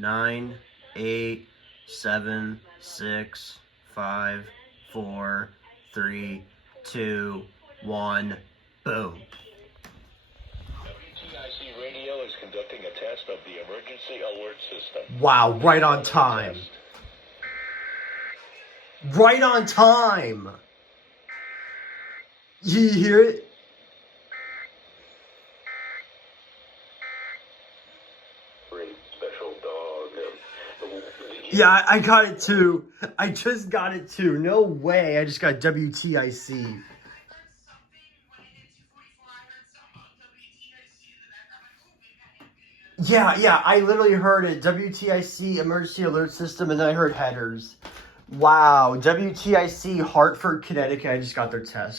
9, 8, 7, 6, 5, 4, 3, 2, 1, boom. WTIC Radio is conducting a test of the emergency alert system. Wow, right on time. Right on time. You hear it? Special dog. Yeah, I got it too. I just got it too. No way. I just got WTIC. Yeah, I literally heard it. WTIC emergency alert system, and then I heard headers. Wow, WTIC Hartford, Connecticut. I just got their test.